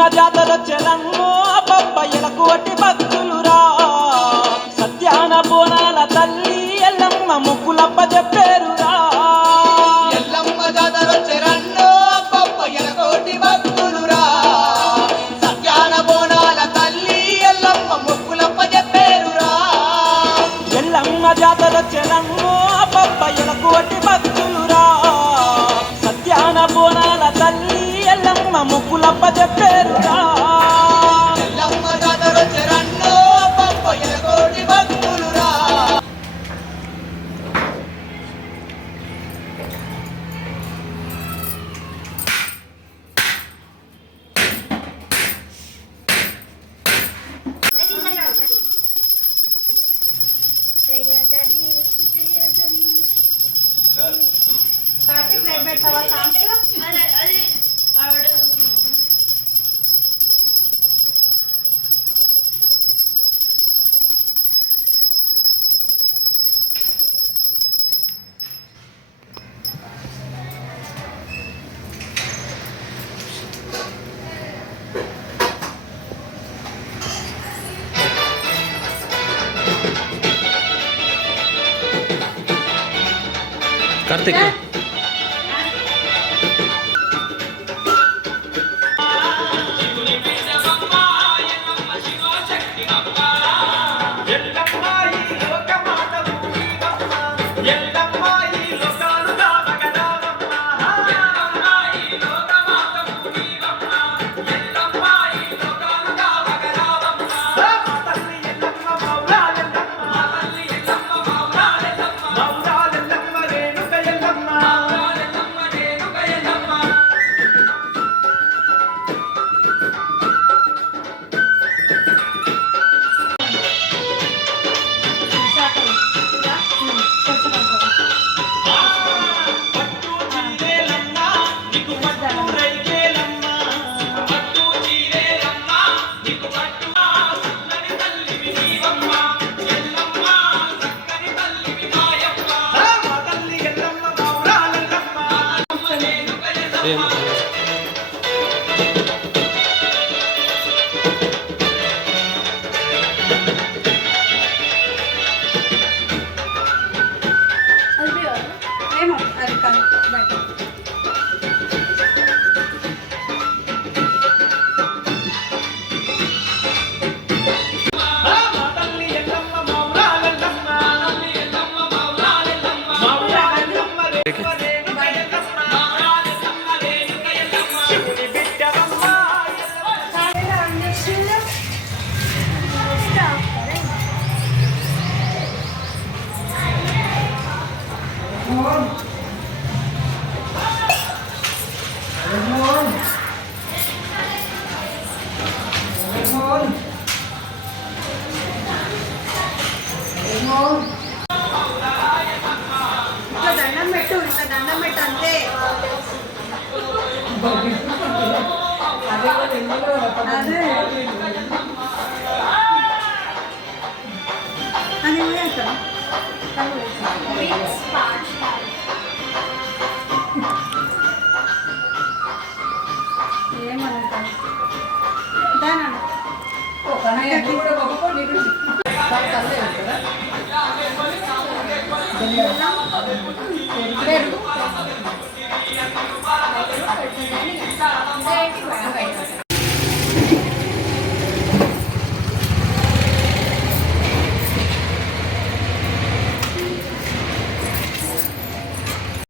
ఎల్లమ్మ జాతరొచ్చెనమ్మో పప్పయ్యలకు వట్టి భక్తులురా సత్యాన బోనాల తల్లి ఎల్లమ్మ ముక్కులప్ప చెప్పేరురా ఎల్లమ్మ జాతరొచ్చెనన్నో పప్పయ్యలకు వట్టి భక్తులురా సత్యాన బోనాల తల్లి ఎల్లమ్మ ముక్కులప్ప చెప్పేరురా ఎల్లమ్మ జాతరొచ్చెనమ్మో పప్పయ్యలకు వట్టి భక్తులురా సత్యాన బోనాల తల్లి ఎల్లమ్మ ముక్కులప్ప చెప్పేరురా ఎల్లమ్మ జాతరొచ్చెనన్నో పప్పయ్యలకు వట్టి భక్తులురా కార్తీక్ రేపు పెడతావా సాంగ్స్? అది ఆవిడ కార్తీక్ ఏమో అది కాదు బయట ఇట్లా దండం పెట్టు ఇట్లా దండం పెట్టు అంతే అదే అది వేస్తాం ఏమనుకుంటాం దాని కూడా